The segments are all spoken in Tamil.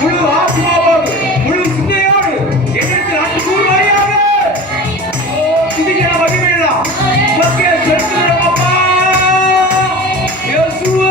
முழு ஆத்மாவோடு முழு சிந்தையோடு என்னிடத்தில் அன்பு கூறுவாயாக. துதிக்கிற மகிமையெல்லாம் உமக்கே செலுத்துகிறோம் அப்பா. இயேசுவே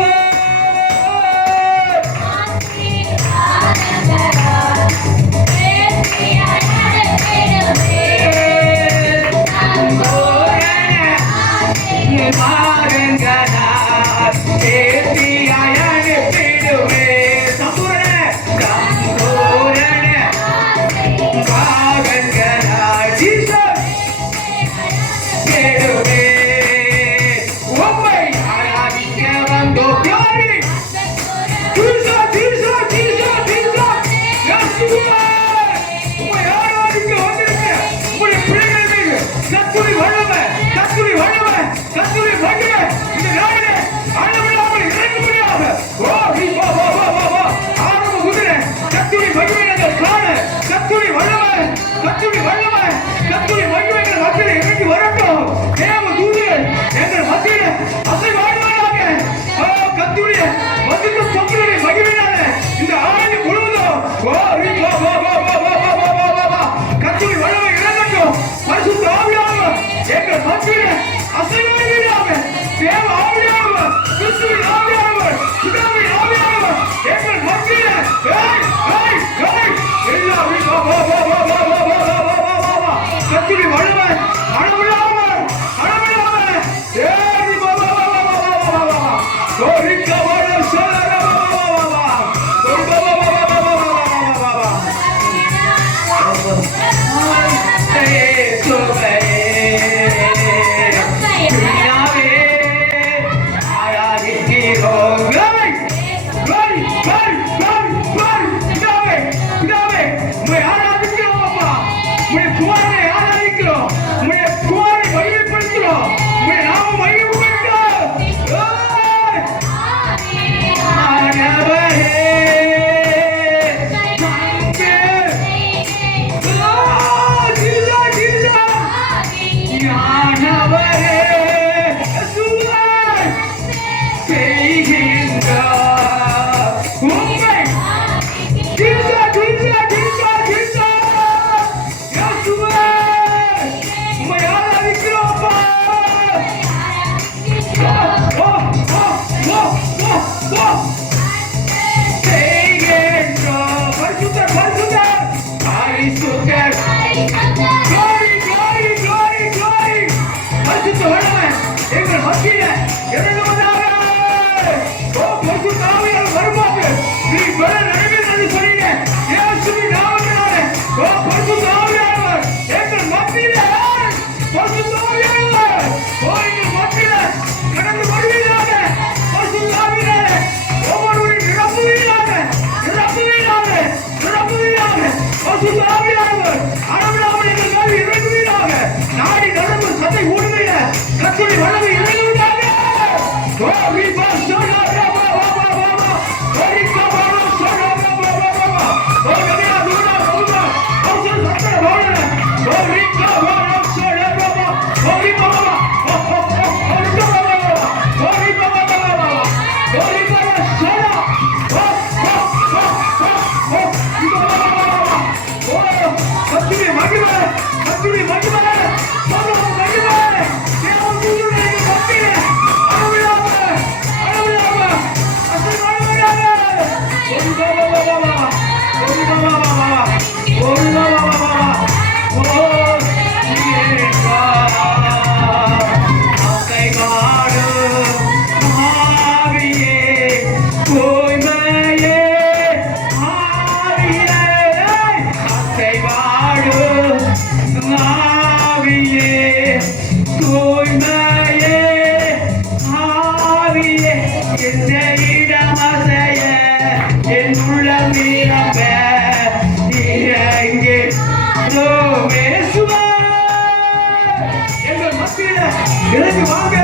இறங்கி வாங்க.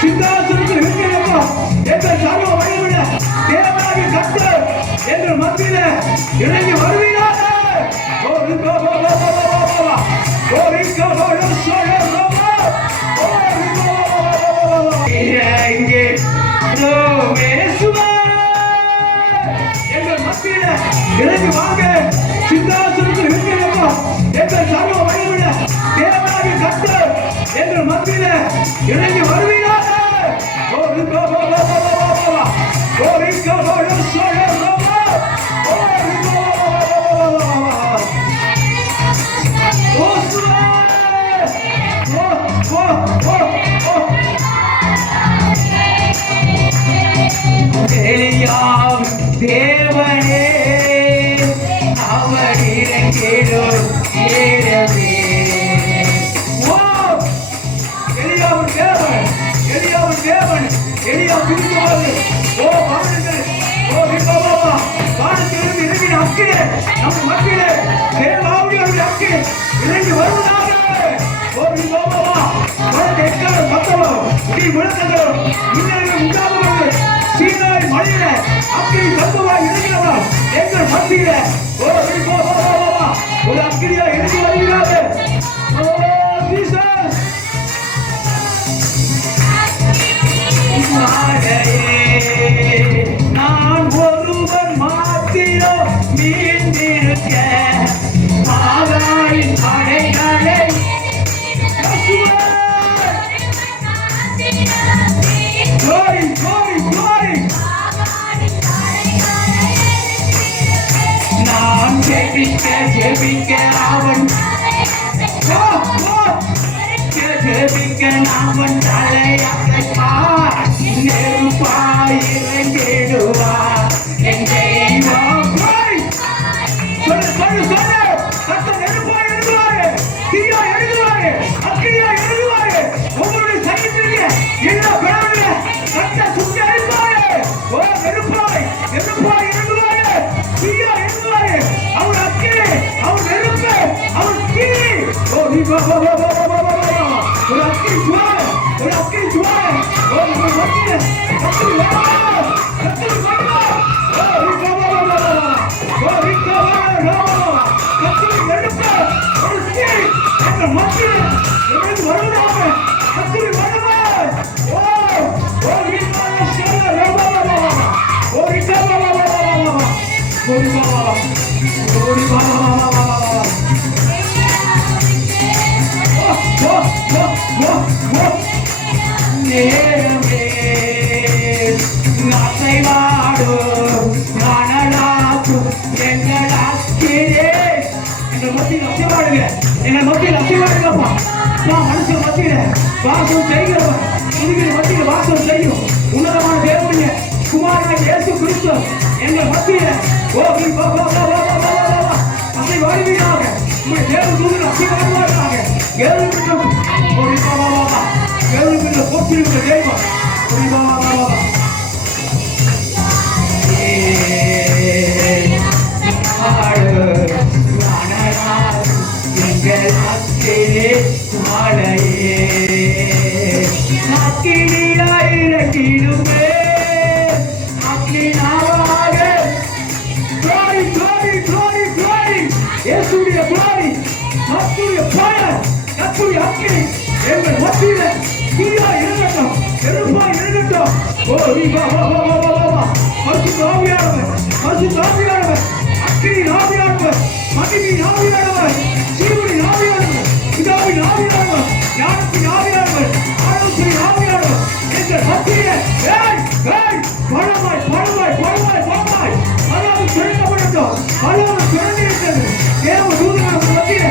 சிங்காசனத்தில் இருக்கிறப்பா எங்கள் சர்வ வல்லமையுள்ள தேவனாகிய கர்த்தர் எங்கள் மத்தியில இறங்கி வருவீராக. எங்கள் மத்தியில இறங்கி வாங்க சிங்காசனத்தில் இருக்கிறப்பா எங்கள் சர்வ வல்லமையுள்ள தேவனாகிய கர்த்தர் எங்கள் மத்தியில இறங்கி வருவீராக. ஓ ரிகோ போ போ போ போ போ. ஓ ரிகோ போ யோ யோ போ போ. ஓ ரிகோ போ போ போ போ போ. ஓ சுவே. ஓ ஓ ஓ ஓ. எலியாம் தேவனே அவர் இறங்கிடும் நேரமே. ஓ எலியாவின் தேவன், எலியாவின் தேவன், எலியா திரும்புவது. ஓ வானங்கள், ஓ விபவா வானத்திலிருந்து இறங்கின அக்கினி நம்ம மத்தியிலே தேவாவுடைய அக்கினி இறங்கி வருவதாக. ஓ விபவா வானத்தை எக்கால சத்தமும் இடி முழக்கங்களும் மின்னல்களும் உண்டாகுவது. சீனாய் மலையில அக்கினி சம்பவாய் இறங்கினவா எங்கள் மத்தியில. ஓ விபவா ஒரு அக்கினியா இறங்கி வருகிறார்கள். ஓ ஜீசஸ் நான் ஒருவர் மாத்திரம் மீண்டிருக்க மாதாவின் படைகளை glory glory glory. நான் ஜெபிக்க ஜெபிக்க அவன் ஜெபிக்க அவன் தலையசைப்பார் நெருப்பாய் இறங்கிடுவார் என் தெய்வம். சொல்லு சொல்லு சொல்லு. கர்த்தர் நெருப்பாய் எழுதுவாரு, தீயா எழுதுவாரு, அக்கினியா எழுதுவாரு. உங்களுடைய சைத்திரிய எல்லா பிறவில கர்த்தர் சுற்றி அழிப்பாரு. ஓ நெருப்பாய் நெருப்பாய் எழுதுவாரு, தீயா எழுதுவாரு. அவர் அக்கினி, அவர் நெருப்பு, அவர் தீ. ஓ நீ போ போ போ போ போ. ஒரு அக்கினி ஜுவாலை, ஒரு அக்கினி ஜுவாலை. ஓ நம்ம மத்தியில கர்த்தர் வரா, கர்த்தர் வரா. ஓ நீ போ போ போ போ. ஓ நீ போ போ போ. கர்த்தர் நெருப்பு, ஒரு தீ எங்கள் மத்தியில இறங்கி வருவதாக. கர்த்தர் வருவார். ஓ ஓ நீ போ சொல்ல ரபா. ஓ நீ போ போ போ போ. ஓ நீ போ ஓ நீ போ போ. நேரமே நாசைவாடும் நானடாக்கும் எங்கள் அக்கினே. எங்கள் மத்தியில் அசைவாடுங்க, எங்கள் மத்தியில் அசைவாடுங்கப்பா. நான் மனுஷன் மத்தியில வாசம் செய்கிறவன் இதுகிற மத்தியில் வாசம் செய்யும் உன்னதமான தேவனுடைய குமாரனாகிய இயேசு கிறிஸ்து எங்கள் மத்தியில. ஓ அசைவாடுவீராக. உங்களுடைய தேவ தூதர்கள் அசைவாடுவார்களாக. கேள்விப்பட்டோம் ஒரு பாபா கேள்விப்பட்ட போற்றிருக்கிற தெய்வம் ஒரு பாபா. எங்கள் அக்கினி மாலையே அக்கினியாய் இறங்கிடுமே அக்கினாவாக. glory glory glory glory. இயேசுவுடைய glory, கர்த்தருடைய fire, கர்த்தருடைய அக்கினி எங்கள் மத்தியில தீயா இறங்கட்டும், நெருப்பா இறங்கட்டும். ஓ நீ வா வா வா வா வா வா. பரிசுத்த ஆவியானவர், பரிசுத்த ஆவியானவர், அக்கினி ஆவியானவர், மகிமையின் ஆவியானவர், ஜீவனின் ஆவியானவர், பிதாவின் ஆவியானவர், ஞானத்தின் ஆவியானவர், ஆலோசனையின் ஆவியானவர் எங்கள் மத்தியில. ஏய் ஏய் பழமாய் பழமாய் பழமாய் பழமாய் அதாவது திறக்கப்படட்டும். அதாவது திறந்திருக்கிறது. தேவ தூதர்கள் மத்தியில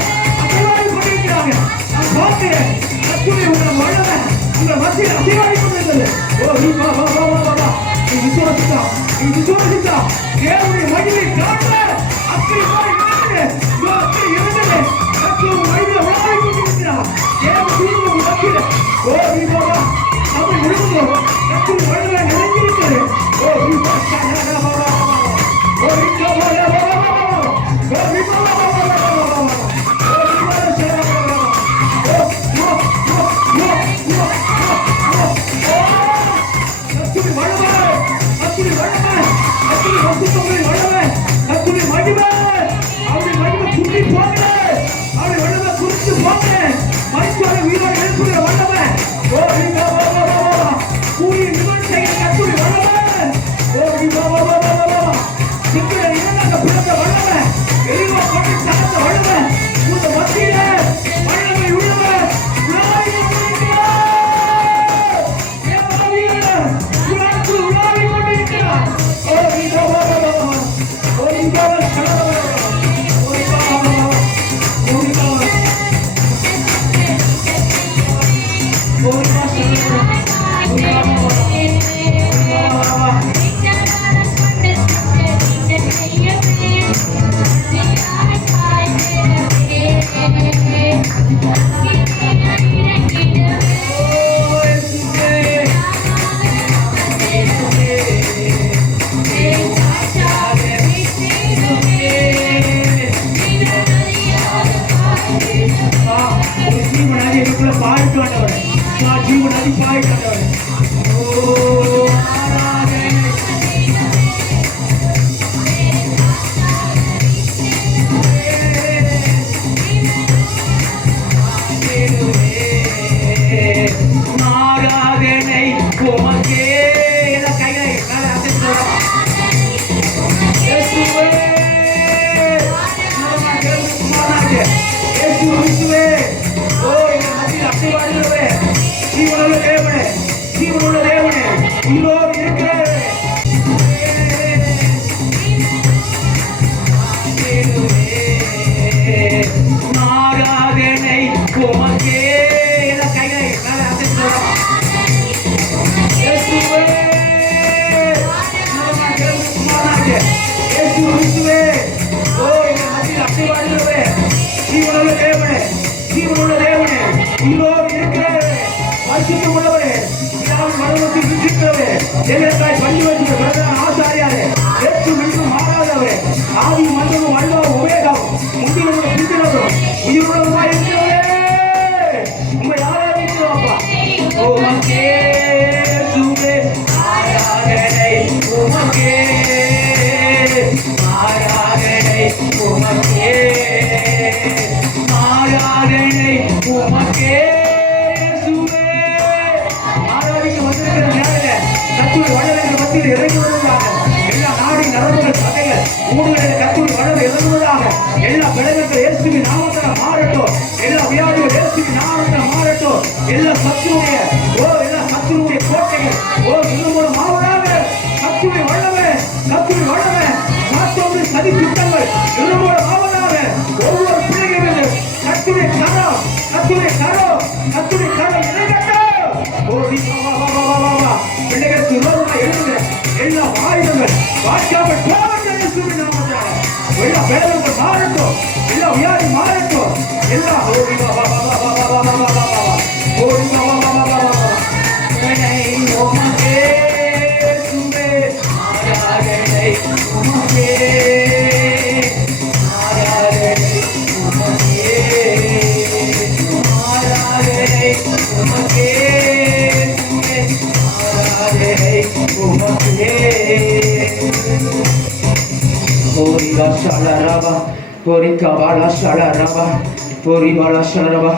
அசைவாடி கொண்டிருக்கிறாங்க. நான் பார்க்கிறேன். கர்த்தருடைய உங்கள் வல்லமை உங்கள் மத்தியில் அசைவாடி கொண்டிருக்கிறது. ஓ நீ வா வா வா வா வா. நீ விசுவாசித்தா, நீ விசுவாசித்தா தேவனுடைய மகிமை காண்ப. அக்கினி மாதிரி இறங்குது, அக்கினி இறங்குது. கர்த்தர் மகிமையை உணவாய் கொண்டிருக்கிறார். தேவ தூதர்கள் மத்தியில. ஓ நீ வா வா. நம்ம விரும்புகிறோம். கர்த்தர் வல்லமை நிறைந்திருக்கிறது. ஓ நீ வா வா வா வா வா. ஓ நீ வா வா வா வா வா. ஓ நீ வா வா வா வா வா வா. ஓ நீ வா வா வா வா. ஓ ஓ ஓ ஓ ஓ ஓ. கர்த்தர் வல்லமை, கர்த்தர் வல்லமை, கர்த்தர் பரிசுத்தமுள்ள வல்லமை, கர்த்தர் மகிமை. அவருடைய மகிமை குட்டி போங்க, அவருடைய வல்லமை குறித்து போங்க. மனுஷனை உயிரோடு எழுப்புகிற வல்லமை. ஓ நீ வா வா வா வா. கூறி நிவர்த்தி செய்கிற கர்த்தருடைய வல்லமை. ஓ நீ வா வா வா. பரிசுத்தம் உள்ளவரே, பிதாவின் வலதுபுறத்தில் வீற்றிருக்கிறவரே, எங்களுக்காய் பணி வகிக்கிற பிரதான ஆசாரியாரே, என்றும் இன்றும் மாறாதவரே, ஆதியும் அந்தமும் அல்பாவும் ஒமேகாவும், முந்தினவரும் பிந்தினவரும் உயிருள்ளவருமாய் இருக்கிறவரே, உம்மை ஆராதிக்கிறோம் அப்பா. உமக்கே இயேசுவே ஆராதனை, உமக்கே ஆராதனை, உமக்கே ஆராதனை, உமக்கே இயேசுவே. ஆராதிக்க வந்திருக்கிற நேரத்தில் கர்த்தருடைய வல்லமையின் மத்தியில் இறங்கி வருவதாக. எல்லா நாடின் நரம்புகள் சதைகள் ஊடுகளில் கர்த்தருடைய வல்லமை இறங்குவதாக. எல்லா பலவீனங்கள் இயேசுவின் நாமத்தில் மாறட்டும். எல்லா வியாதிகள் இயேசுவின் நாமத்தில் மாறட்டும். எல்லா சத்துருடைய கோட்டைகள் இன்னும் மாவதாக. கர்த்தருடைய வல்லமை, கர்த்தருடைய வல்லமை, மாற்றோடு சதி திட்டங்கள் இன்னும் மாவதாக. ஒவ்வொரு பிள்ளைகளும் கர்த்தருடைய கரம், கர்த்தருடைய கரம், கர்த்தருடைய கரம் இறங்கட்டும். பிள்ளைகளுக்கு விரோதமாக எழுதுகிற எல்லா ஆயுதங்கள் வாய்க்காமல் போவதில்லை இயேசுவின் நாமத்தினால. எல்லா வேதங்கள் மாறட்டும், எல்லா வியாதி மாறட்டும், எல்லா Shalaraba, Porikabala Shalaraba, Poribala Shalaraba,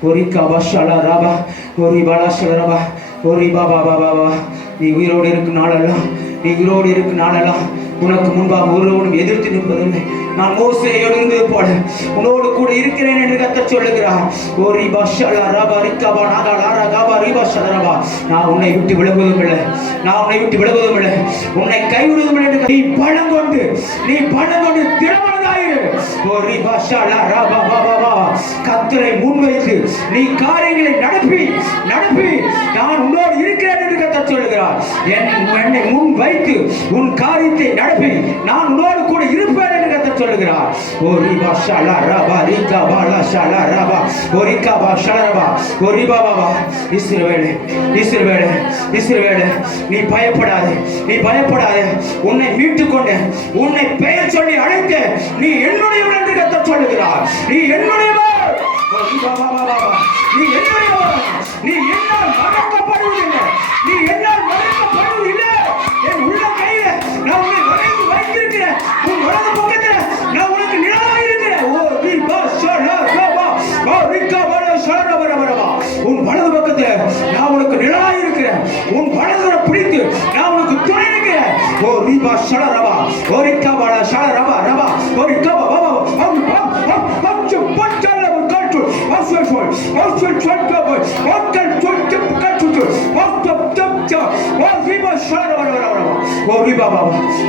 Porikaba Shalaraba, Poribala Shalaraba, Poribaba Baba, நீ உயிரோடு இருக்கும் நாளெல்லாம், நீ உயிரோடு இருக்கும் நாளெல்லாம் உனக்கு முன்பாக ஒருவனும் எதிர்த்து நிற்பதில்லை. நான் மோசேயோடு இருந்தது போல உன்னோடு கூட இருக்கிறேன் என்று கர்த்தர் சொல்லுகிறார். நான் உன்னை விட்டு விலகுவதும் இல்லை, நான் உன்னை விட்டு விலகுவதும் இல்லை, உன்னை கைவிடுவதும் இல்லை என்று நீ பணம் கொண்டு திடமனதாயிரு. கர்த்தரை முன்வைத்து நீ காரியங்களை நடப்பி நான் உன்னோடு இருக்கிறேன் என்று கர்த்தர் சொல்லுகிறார். என்னை முன் வைத்து உன் காரியத்தை நடப்பி நான் உன்னோடு கூட இருப்பேன் என்று கர்த்தர் சொல்லுகிறார். ஓரிபா ஷலா ரபா ரிகா பாலா ஷலா ரபா ஓரிகா பா ஷலரபா ஓரிபா பாபா. இஸ்ரவேலே, இஸ்ரவேலே, இஸ்ரவேலே, நீ பயப்படாதே, நீ பயப்படாதே. உன்னை மீட்டுக் கொண்டு உன்னை பெயர் சொல்லி அழைக்க நீ என்னுடையவன் என்று கர்த்தர் சொல்லுகிறார். நீ என்னுடையவன், ஓரிபா பாபா பாபா, நீ என்னுடையவன். நீ என்னால் மறக்கப்படுவதில்லை, நீ என்னால் மறக்கப்படுவதில்லை. என் உள்ள கையில நான் உன்னை வரைந்து வைத்திருக்கிறேன். உன் வலது பக்கத்தில் நான் உனக்கு நிழலாக இருக்கிறேன். உன் வலது பக்கத்தில் நான் உனக்கு நிழலாக இருக்கிறேன். உன் வலதுரை பிடித்து நான் உனக்கு துணை இருக்கிறேன். ஓ ரீபா ஷலரபா ஓரிக்கா பாலா ஷலரபா ரபா ஓரிக்கா பாபா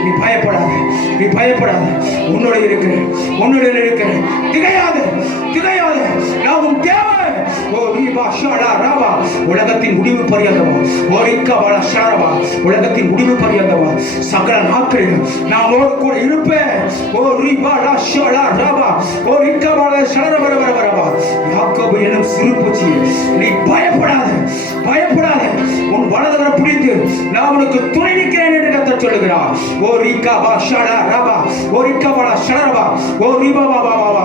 நீ பயப்படாத, நீ பயப்படாத. உன்னோட இருக்கிறேன், உன்னோட இருக்கிறேன். திகையாது, திகையாது. நான் உன் தேவன். ஓ ரீபா ஷலா ரபா உலகத்தின் முடிவு பரியந்தமா ஓரிக்கா பாலா ஷலரபா உலகத்தின் முடிவு பரியந்தமா சகல நாட்களில் நான் உன்னோடு கூட இருப்பேன். ஓ ரீபா ஷலா ரபா ஓரிக்கா பாலா ஷலரபா ரபா. யாக்கோபு எனும் சிறு பூச்சி, நீ பயப்படாத, பயப்படாத. உன் வலதுகரை பிடித்து நான் உனக்கு துணை நிற்கிறேன் என்று கர்த்தர் சொல்லுகிறார். ஓ ரீகா பா ஷலா ரபா ஓ ரீகா பாலா ஷலரபா ஓ ரீபா பாபா பாபா.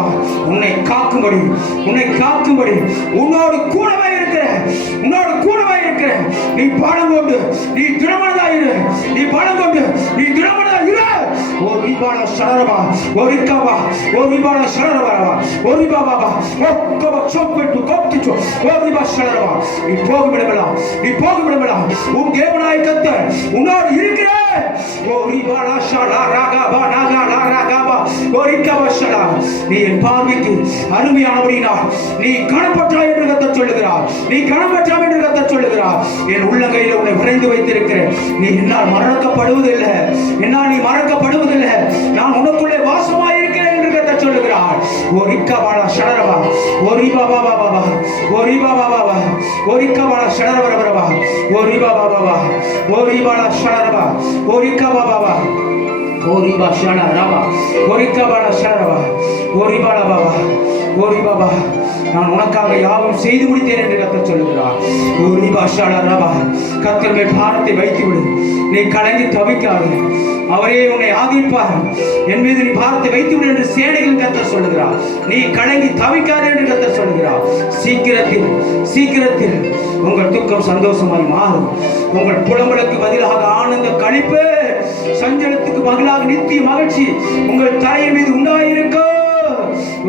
உன்னை காக்கும்படி, உன்னை காக்கும்படி உன்னோடு கூடவே இருக்கிறேன், உன்னோடு கூடவே இருக்கிறேன். நீ பணம் கொண்டு நீ திடமனதாயிரு, நீ பணம் கொண்டு நீ திடமனதாயிரு. ஓ ரீபாலா ஷலரபா ஓ ரீகாபா ஓ ரீபாலா ஷலரபா ஓ ரீபா பாபா ஓ கபா சோப்பெட்டு கோப்திச்சோ ஓ ரீபா ஷலரபா. நீ போகுமிடமெல்லாம், நீ போகுமிடமெல்லாம் உன் தேவனாய் கர்த்தர் உன்னோடு இருக்கிறார். ஓ ரீபாலா ஷலா ராகாபா நாகா லா ராகாபா ஓ ரீகாபா ஷலா. நீ என் பார்வைக்கு அருமையானவரினால் நீ காணப்பட்டாய் என்று கர்த்தர் சொல்லுகிறார். நீ காணப்பட்டாய் என்று கர்த்தர் சொல்லுகிறார். என் உள்ளங்கையில் உன்னை வரைந்து வைத்திருக்கிறேன். நீ என்னால் மறக்கப்படுவதில்லை, என்னால் நீ மறக்கப்படுவதில்லை. நான் உனக்குள்ளே வாசமாய் இருக்கிறேன் என்று கர்த்தர் சொல்லுகிறார். ஓ ரிக்காபாலா ஷலரபா ஓ ரிபா பாபா பாபா ஓ ரிபா பாபா பாபா ஓ ரிக்காபாலா ஷலரபா பாபா ஓ ரிபா பாபா பாபா ஓ ரிபாலா ஷலரபா ஓ ரிக்கா பாபா பாபா. ஓரிபா ஷாலா ராபா ஓரிகபாலா ஷாரபா ஓரிபாலா பாபா ஓரி பாபா நான் உனக்காக யாவும் செய்து முடித்தேன் என்று கர்த்தர் சொல்லுகிறார். ஓரிபா ஷாலா ராபா கர்த்தர் மேல் பாரத்தை வைத்து விடு. நீ கலங்கி தவிக்காதே, அவரே உன்னை ஆதரிப்பார். என் மீது நீ பாரத்தை வைத்து விடு என்று சேனைகள் கர்த்தர் சொல்லுகிறார். நீ கலங்கி தவிக்காதே என்று கர்த்தர் சொல்லுகிறார். சீக்கிரத்தில் சீக்கிரத்தில் உங்கள் துக்கம் சந்தோஷமாய் மாறும். உங்கள் புலம்பலுக்கு பதிலாக ஆனந்த களிப்பு, சஞ்சலத்துக்கு பதிலாக நித்திய மகிழ்ச்சி உங்கள் தலையின் மீது உண்டாயிருக்கும்.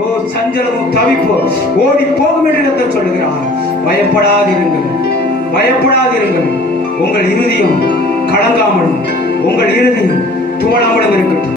ஓ சஞ்சலமும் தவிப்போ ஓடி போகும் என்று கர்த்தர் சொல்லுகிறார். பயப்படாதிருங்கள், பயப்படாதிருங்கள். உங்கள் இருதயம் கலங்காமலும் உங்கள் இருதயம் துவளாமலும் இருக்கட்டும்.